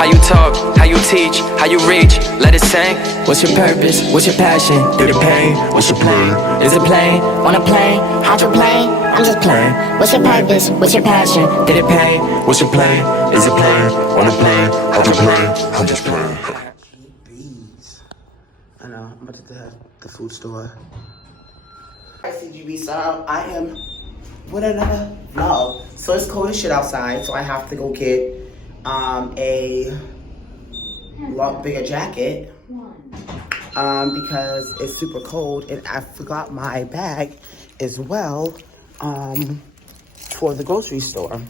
how you talk, how you teach, how you reach, let it sink. What's your purpose? What's your passion? Did it pain? What's your plan? Is it plain? Wanna play? How'd you play? I'm just playing. What's your purpose? What's your passion? Did it pain? What's your plan? Is it plain? Wanna play? How'd you play? I'm just playing. CGB's. I know, I'm about to hit the food store. Hi CGB, so I am with another vlog. So it's cold as shit outside, so I have to go get a lot bigger jacket because it's super cold, and I forgot my bag as well for the grocery store.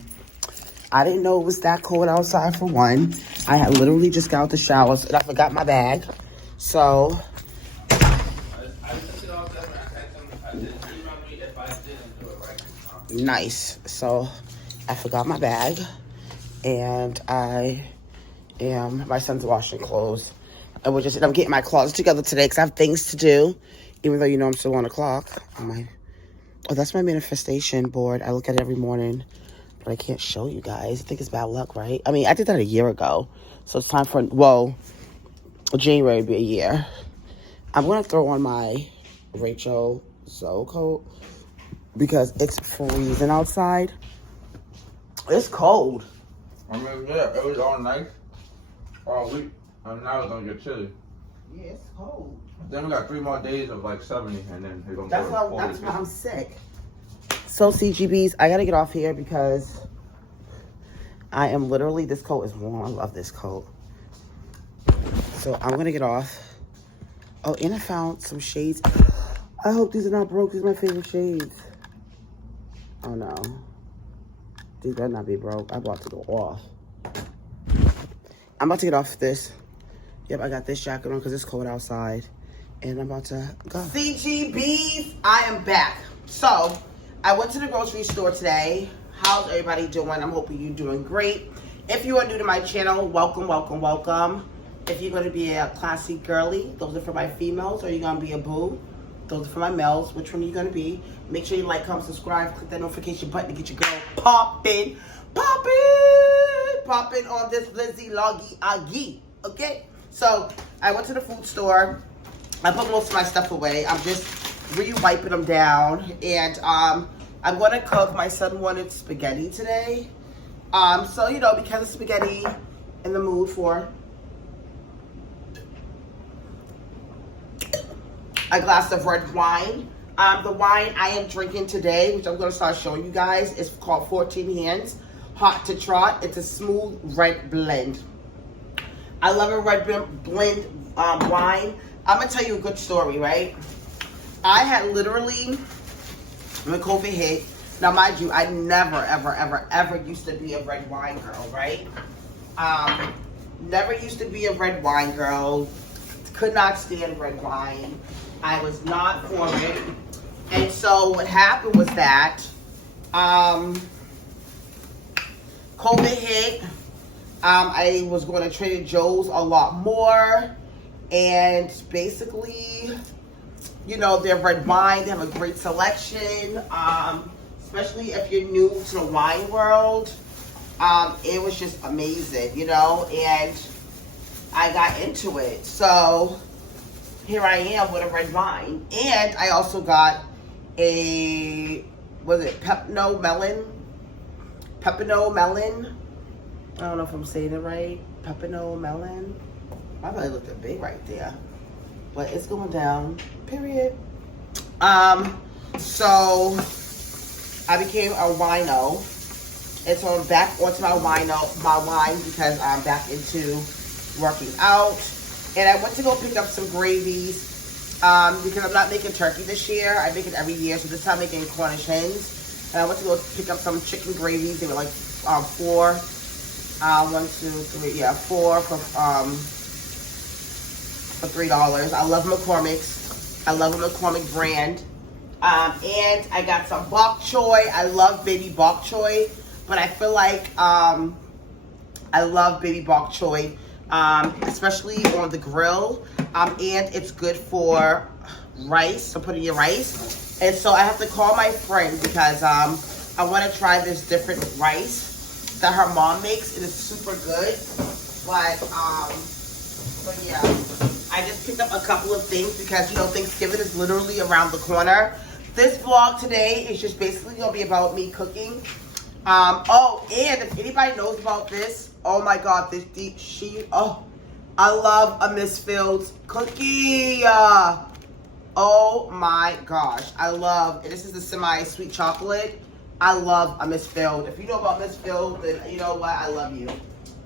I didn't know it was that cold outside for one. I had literally just got out the showers and I forgot my bag. So nice. So I forgot my bag, and my son's washing clothes. And I'm getting my clothes together today because I have things to do. Even though I'm still on the clock. Oh, that's my manifestation board. I look at it every morning, but I can't show you guys. I think it's bad luck, right? I mean, I did that a year ago, so it's time for January will be a year. I'm gonna throw on my Rachel Zoe coat because it's freezing outside. It's cold. I mean, yeah, it was all night, all week, and now it's gonna get chilly. Yeah, it's cold. Then we got 3 more days of like 70, and then it's gonna That's go to 40. why I'm sick. So CGBs, I gotta get off here because I am literally, this coat is warm. I love this coat. So I'm gonna get off. Oh, and I found some shades. I hope these are not broke. These are my favorite shades. Oh no. These better not be broke. I'm about to go off. I'm about to get off this. Yep, I got this jacket on because it's cold outside. And I'm about to go. CGBs, I am back. So, I went to the grocery store today. How's everybody doing? I'm hoping you're doing great. If you are new to my channel, welcome, welcome, welcome. If you're going to be a classy girly, those are for my females. Or you're going to be a boo, those are for my males. Which one are you going to be? Make sure you like, comment, subscribe, click that notification button to get your girl popping on this Lizzie Loggy Aggie. Okay? So, I went to the food store. I put most of my stuff away. I'm just re-wiping them down. And I'm going to cook. My son wanted spaghetti today. So, because of spaghetti, in the mood for a glass of red wine. The wine I am drinking today, which I'm going to start showing you guys, is called 14 Hands Hot to Trot. It's a smooth red blend. I love a red blend wine. I'm going to tell you a good story, right? I had literally, when COVID hit, now mind you, I never, ever, ever, ever used to be a red wine girl, right? Never used to be a red wine girl. Could not stand red wine. I was not for it. And so what happened was that COVID hit. I was going to Trader Joe's a lot more. And basically, their red wine, they have a great selection. Especially if you're new to the wine world. It was just amazing, and I got into it. So here I am with a red wine. And I also got Pepino melon? I don't know if I'm saying it right. Pepino melon. My belly looked a big right there. But it's going down. Period. So I became a wino. And so I'm back onto my wine because I'm back into working out. And I went to go pick up some gravies because I'm not making turkey this year. I make it every year, so this time I'm making Cornish hens. And I went to go pick up some chicken gravies. They were like four. 4 for $3. I love McCormick's. I love a McCormick brand. And I got some bok choy. I love baby bok choy, but I feel like I love baby bok choy, especially on the grill. And it's good for rice, so put in your rice. And so I have to call my friend because I want to try this different rice that her mom makes, and it's super good. But yeah, I just picked up a couple of things because, you know, Thanksgiving is literally around the corner. This vlog today is just basically going to be about me cooking. Oh, and if anybody knows about this, oh my God, this deep sheet. Oh, I love a Miss Fields cookie. Oh my gosh, I love, this is the semi-sweet chocolate. I love a Miss Field. If you know about Miss Field, then you know what, I love you.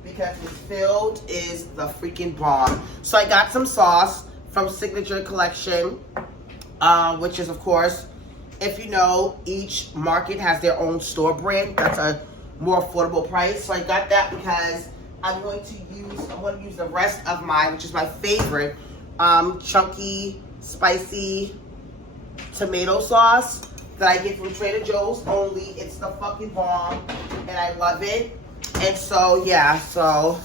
Because Miss Field is the freaking bomb. So I got some sauce from Signature Collection, which is, of course, if you know, each market has their own store brand. That's a more affordable price. So I got that because I'm going to use the rest of mine, which is my favorite, chunky, spicy tomato sauce that I get from Trader Joe's only. It's the fucking bomb, and I love it. And so, yeah, so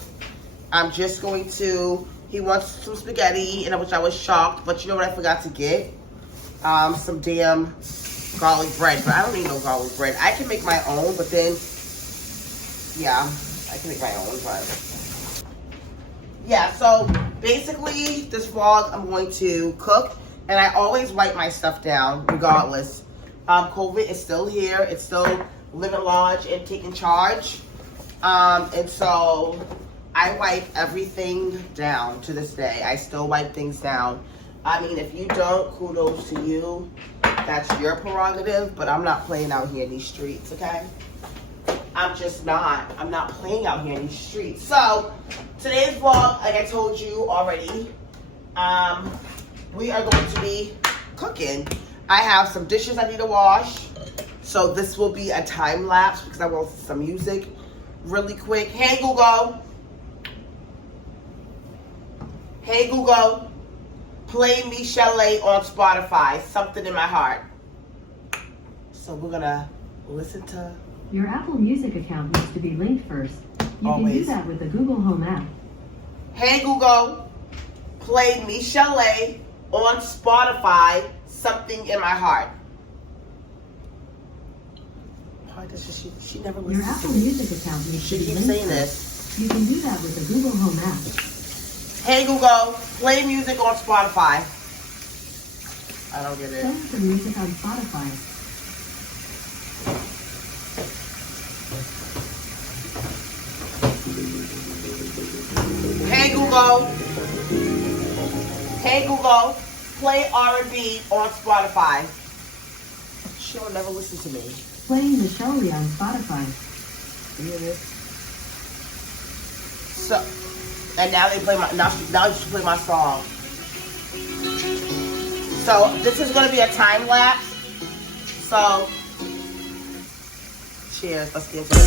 I'm just going to, he wants some spaghetti, and which I was shocked, but you know what I forgot to get? Some damn garlic bread, but I don't need no garlic bread. I can make my own, but then, yeah, I can make my own, but yeah, so basically this vlog I'm going to cook, and I always write my stuff down regardless. COVID is still here. It's still living large and taking charge. And so I wipe everything down to this day. I still wipe things down. I mean, if you don't, kudos to you. That's your prerogative, but I'm not playing out here in these streets, okay? I'm just not. I'm not playing out here in these streets. So today's vlog, like I told you already, we are going to be cooking. I have some dishes I need to wash. So this will be a time lapse because I want some music really quick. Hey Google. Hey Google. Play Michelle on Spotify. Something in my heart. So we're gonna listen to. Your Apple Music account needs to be linked first. You Always. can do that with the Google Home app. Hey Google. Play Michelle on Spotify. Something in my heart. She never listens. Your Apple Music account needs She to be keeps linked saying first. this. You can do that with the Google Home app. Hey Google, play music on Spotify. I don't get it. Play some music on Spotify. Hey Google. Hey Google, play R&B on Spotify. She'll never listen to me. Playing Michelle on Spotify. You hear this? So, and now they play my, now you should play my song. So, this is gonna be a time lapse. So, cheers, let's get into it.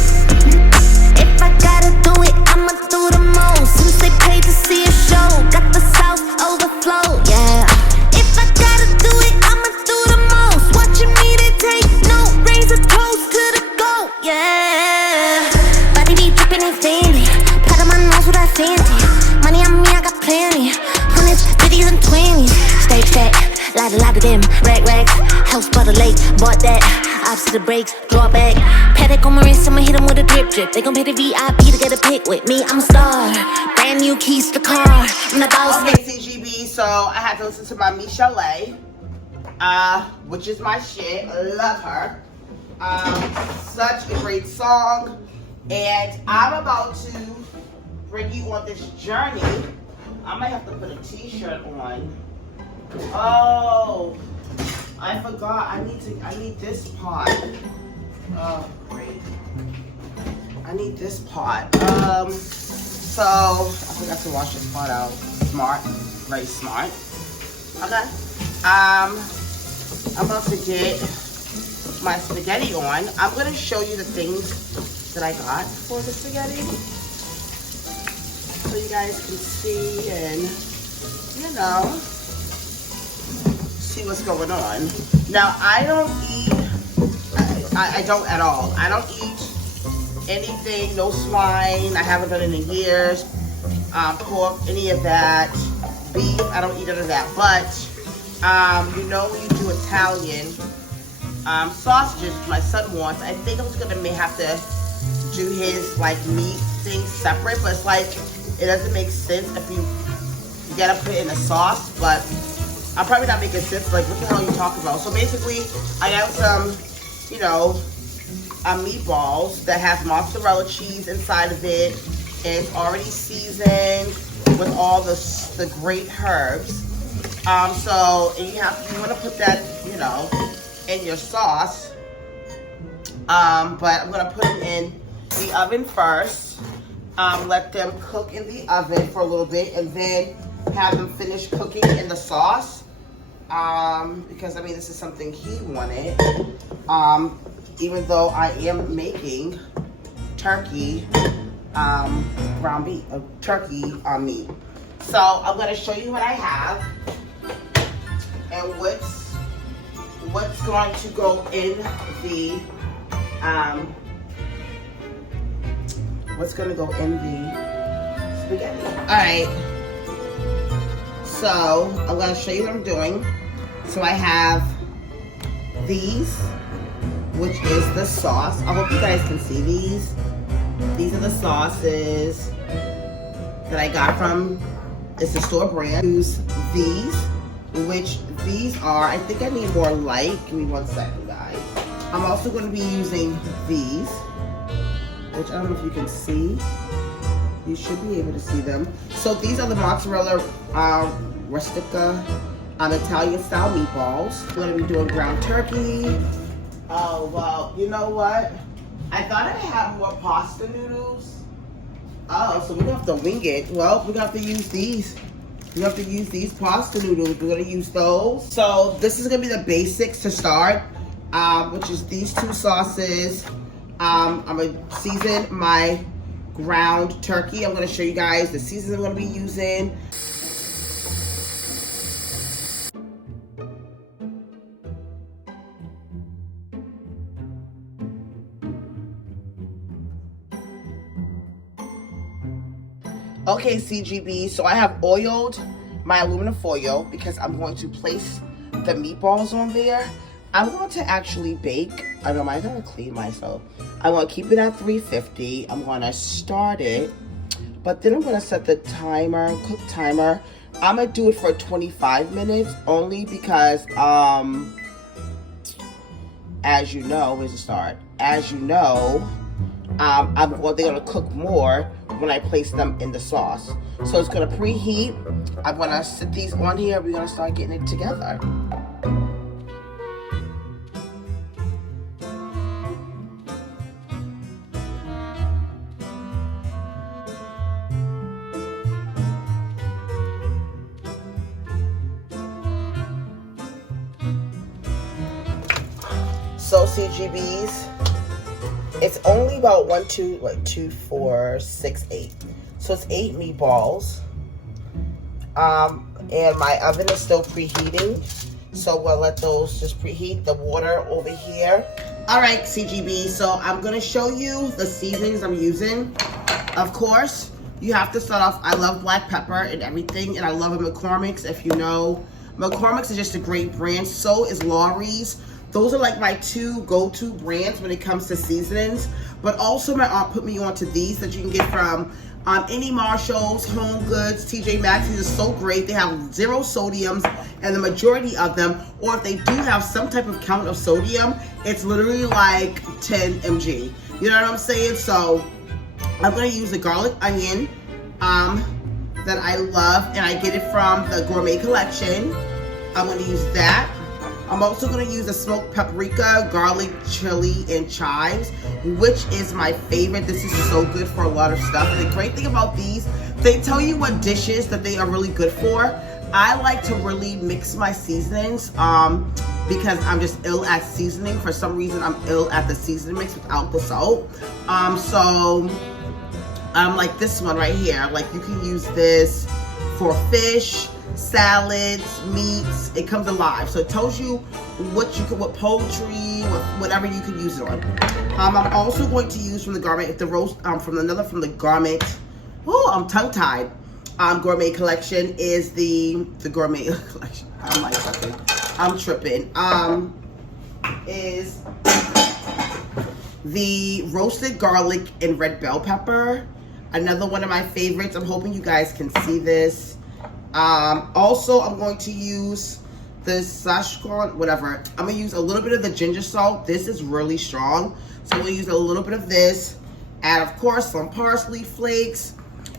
If I gotta do it, I'ma do the most. Since they paid to see a show, got the South overflow, yeah. If I gotta do it, I'ma do the most. Watching me, they take no, raise a toast to the goat, yeah. Body be dripping and fancy, pat on my nose with that fancy. Money on me, I got plenty. Hundreds, 50s, and 20s. Stage set, lot of them, rags. House by the lake, bought that. Opposite the brakes, draw back. Paddock on my wrist, I'ma hit 'em with a drip. They gon' pay the VIP to get a pic with me. I'm a star. Brand new keys to the car. I'm the boss. Okay, CGB, so I had to listen to my Michelle, which is my shit. Love her. Such a great song. And I'm about to bring you on this journey. I might have to put a t-shirt on. Oh, I forgot. I need this pot. Oh, great. I need this pot. So I forgot to wash this pot out. Smart, very smart. Okay. I'm about to get my spaghetti on. I'm gonna show you the things that I got for the spaghetti, so you guys can see and, you know, see what's going on. Now, I don't eat, I don't at all. I don't eat anything, no swine. I haven't done it in years. Pork, any of that. Beef, I don't eat none of that. But, you know, when you do Italian sausages, my son wants, I think I'm just gonna have to do his like meat thing separate, but it's like, it doesn't make sense if you gotta put it in a sauce, but I'm probably not making sense. Like, what the hell are you talking about? So basically, I have some, you know, meatballs that has mozzarella cheese inside of it, and it's already seasoned with all the great herbs. So and you want to put that, you know, in your sauce. But I'm gonna put it in the oven first. Let them cook in the oven for a little bit, and then have them finish cooking in the sauce. Because I mean, this is something he wanted. Even though I am making turkey, ground beef, turkey meat. So I'm gonna show you what I have and what's going to go in the spaghetti. All right. So I'm gonna show you what I'm doing. So I have these, which is the sauce. I hope you guys can see these. These are the sauces that I got from, it's the store brand. Use these, which these are, I think I need more light. Give me 1 second, guys. I'm also going to be using these, which I don't know if you can see. You should be able to see them. So these are the mozzarella rustica Italian style meatballs. We're going to be doing ground turkey. Oh, well, you know what? I thought I had more pasta noodles. Oh, so we're gonna have to wing it. Well, we're gonna have to use these. We have to use these pasta noodles. We're gonna use those. So this is gonna be the basics to start, which is these two sauces. I'm gonna season my ground turkey. I'm gonna show you guys the seasons I'm gonna be using. Okay, CGB, so I have oiled my aluminum foil because I'm going to place the meatballs on there. I'm going to actually bake. I know I gotta clean myself. I want to keep it at 350. I'm going to start it, but then I'm going to set the timer, cook timer. I'm going to do it for 25 minutes only because, as you know, where's the start? As you know, they're gonna cook more when I place them in the sauce. So it's gonna preheat. I'm gonna sit these on here. We're gonna start getting it together. So CGBs, it's only about 2, 4, 6, 8. So it's 8 meatballs. And my oven is still preheating. So we'll let those just preheat. The water over here. All right, CGB. So I'm going to show you the seasonings I'm using. Of course, you have to start off. I love black pepper and everything. And I love a McCormick's. If you know, McCormick's is just a great brand. So is Lawry's. Those are like my 2 go-to brands when it comes to seasonings. But also my aunt put me onto these that you can get from any Marshalls, Home Goods, TJ Maxx. These are so great. They have 0 sodiums, and the majority of them, or if they do have some type of count of sodium, it's literally like 10 mg. You know what I'm saying? So I'm gonna use the garlic onion that I love, and I get it from the Gourmet Collection. I'm gonna use that. I'm also going to use the smoked paprika, garlic, chili, and chives, which is my favorite. This is so good for a lot of stuff. And the great thing about these, they tell you what dishes that they are really good for. I like to really mix my seasonings because I'm just ill at seasoning. For some reason, I'm ill at the seasoning mix without the salt. Like this one right here. Like you can use this for fish, salads, meats. It comes alive, so it tells you what poultry, whatever you can use it on. I'm also going to use from the Gourmet, from the Gourmet. Oh, I'm tongue-tied. Gourmet Collection is the Gourmet Collection. I'm like fucking, I'm tripping. Is the roasted garlic and red bell pepper. Another one of my favorites. I'm hoping you guys can see this. Also, I'm going to use this Szechuan, whatever. I'm gonna use a little bit of the ginger salt. This is really strong. So we'll use a little bit of this. Add, of course, some parsley flakes.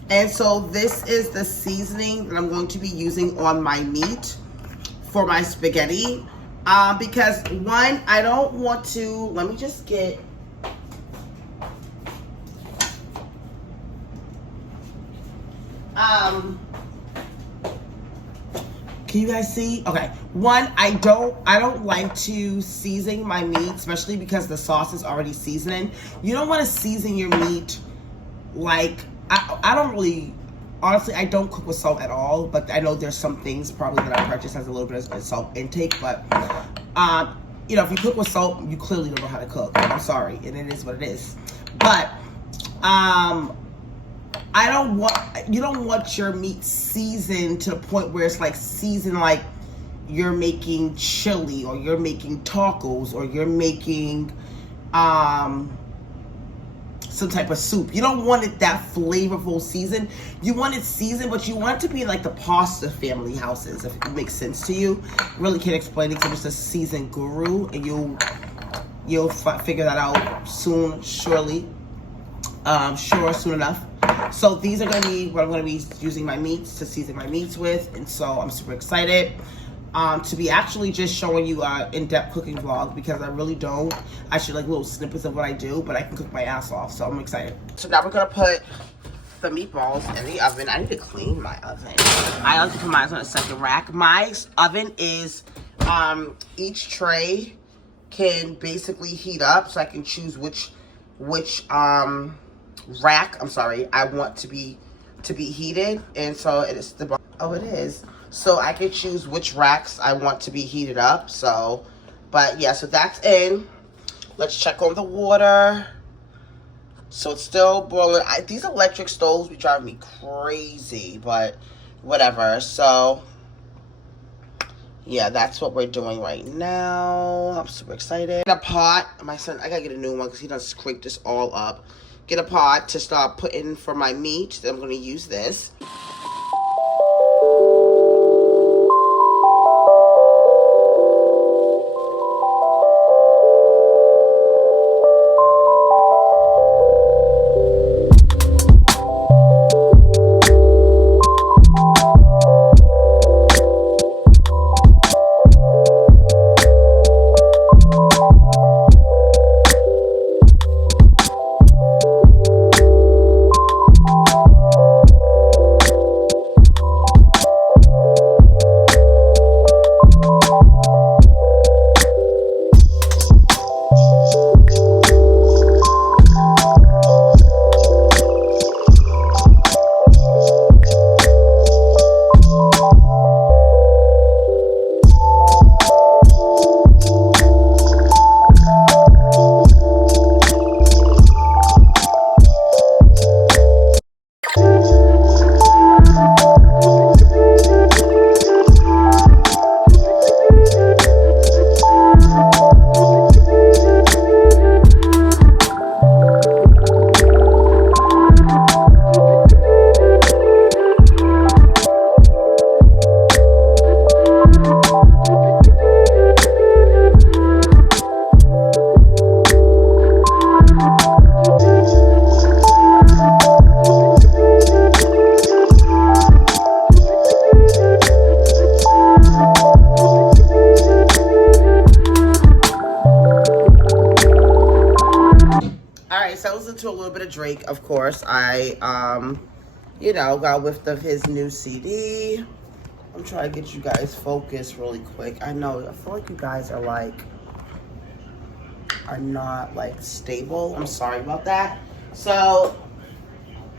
And so this is the seasoning that I'm going to be using on my meat for my spaghetti. Because one, I don't want to, let me just get, can you guys see? Okay. One, I don't like to season my meat, especially because the sauce is already seasoning. You don't want to season your meat like, I don't really, honestly, I don't cook with salt at all, but I know there's some things probably that I purchase has a little bit of salt intake, but, you know, if you cook with salt, you clearly don't know how to cook. I'm sorry, and it is what it is. But, you don't want your meat seasoned to the point where it's like seasoned like you're making chili or you're making tacos or you're making some type of soup. You don't want it that flavorful season. You want it seasoned, but you want it to be like the pasta family houses, if it makes sense to you. Really can't explain it because I'm just a seasoned guru, and you'll figure that out soon, surely. Soon enough. So these are gonna be what I'm gonna be using my meats to season my meats with, and so I'm super excited to be actually just showing you in-depth cooking vlog, because I really don't. I should like little snippets of what I do, but I can cook my ass off, so I'm excited. So now we're gonna put the meatballs in the oven. I need to clean my oven. I like to put mine on a second rack. My oven is each tray can basically heat up, so I can choose which rack, I'm sorry, I want to be heated. And so it is the, oh, it is. So I can choose which racks I want to be heated up. So, but yeah, so that's in. Let's check on the water. So it's still boiling. These electric stoves be driving me crazy, but whatever. So yeah, that's what we're doing right now. I'm super excited. Get a pot. My son, I gotta get a new one because he done scraped this all up. Get a pot to start putting for my meat. Then I'm gonna use this. To a little bit of Drake, of course. I you know, got whiffed of his new CD. I'm trying to get you guys focused really quick. I know, I feel like you guys are not like stable. I'm sorry about that. So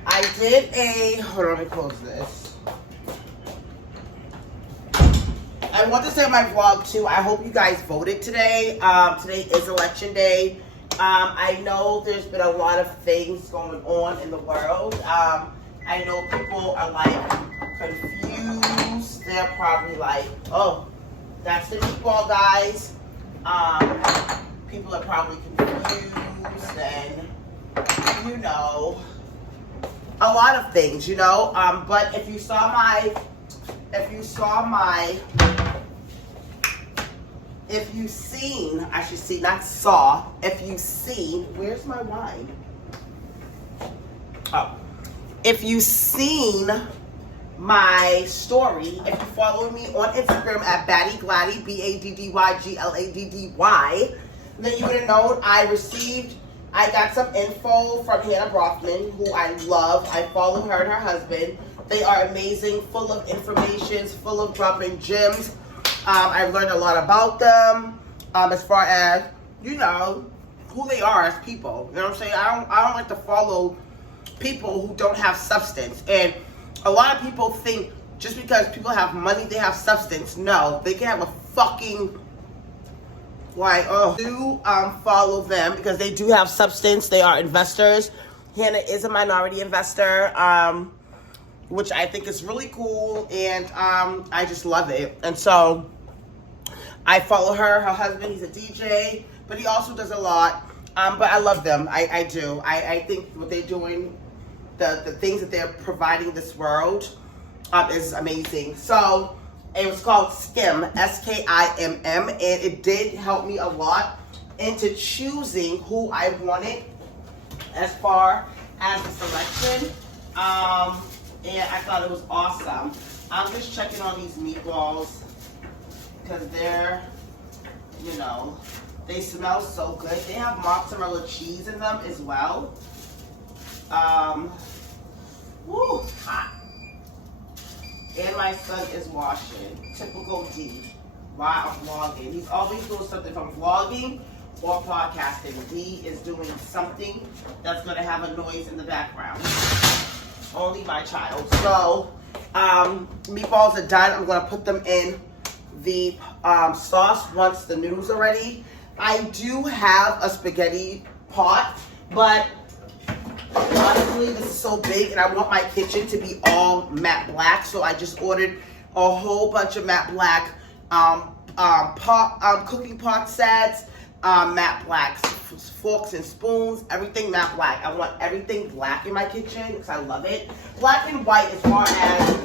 I did a, hold on, let me close this. I want to say my vlog too, I hope you guys voted today. Today is election day. I know there's been a lot of things going on in the world. I know people are like confused. They're probably like, oh, that's the meatball, guys. People are probably confused, and you know, a lot of things, you know. But if you saw my, if you seen, I should see, not saw, if you seen, where's my wine? Oh, if you seen my story, if you follow me on Instagram at Baddie Gladdy, BADDYGLADDY, then you would have known I got some info from Hannah Brockman, who I love. I follow her and her husband. They are amazing, full of information, full of dropping gems. I've learned a lot about them, as far as, you know, who they are as people. You know what I'm saying? I don't like to follow people who don't have substance. And a lot of people think just because people have money, they have substance. No, they can have a fucking, like, do follow them because they do have substance. They are investors. Hannah is a minority investor, which I think is really cool, and I just love it. And so I follow her husband, he's a DJ, but he also does a lot. But I love them. I do. I think what they're doing, the things that they're providing this world is amazing. So it was called Skimm, SKIMM, and it did help me a lot into choosing who I wanted as far as the selection. And I thought it was awesome. I'm just checking on these meatballs because they're, you know, they smell so good. They have mozzarella cheese in them as well. Woo, hot. And my son is washing. Typical D. While I'm vlogging. He's always doing something from vlogging or podcasting. D is doing something that's going to have a noise in the background. Only my child. So, meatballs are done. I'm going to put them in the sauce once the noodles are ready. I do have a spaghetti pot, but honestly, this is so big and I want my kitchen to be all matte black, so I just ordered a whole bunch of matte black cooking pot sets, matte black forks and spoons, everything matte black. I want everything black in my kitchen because I love it. Black and white as far as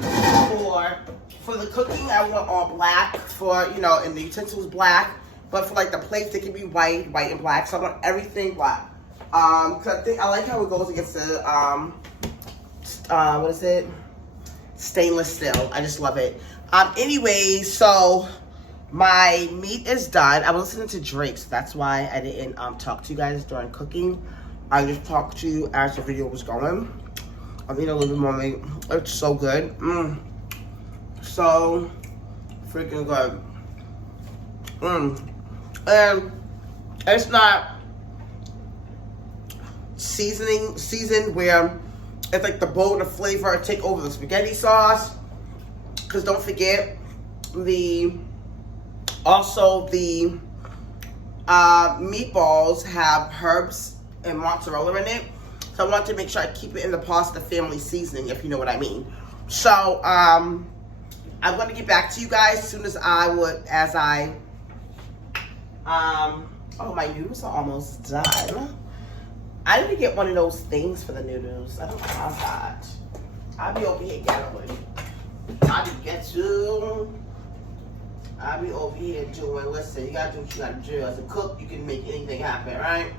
for the cooking, I want all black for, you know, and the utensils black, but for like the plates, they can be white and black, so I want everything black. Cause I like how it goes against the, what is it? Stainless steel. I just love it. Anyway, so my meat is done. I was listening to Drake, so that's why I didn't talk to you guys during cooking. I just talked to you as the video was going. I'm eating a little bit more meat. It's so good. So freaking good. And it's not seasoned where it's like the bold of flavor take over the spaghetti sauce. Because don't forget, the meatballs have herbs and mozzarella in it. So I want to make sure I keep it in the pasta family seasoning, if you know what I mean. So I'm going to get back to you guys as soon as oh, my noodles are almost done. I need to get one of those things for the noodles. I don't have that. I'll be over here gathering. I'll be over here doing, listen, you gotta do what you gotta do. As a cook, you can make anything happen, right?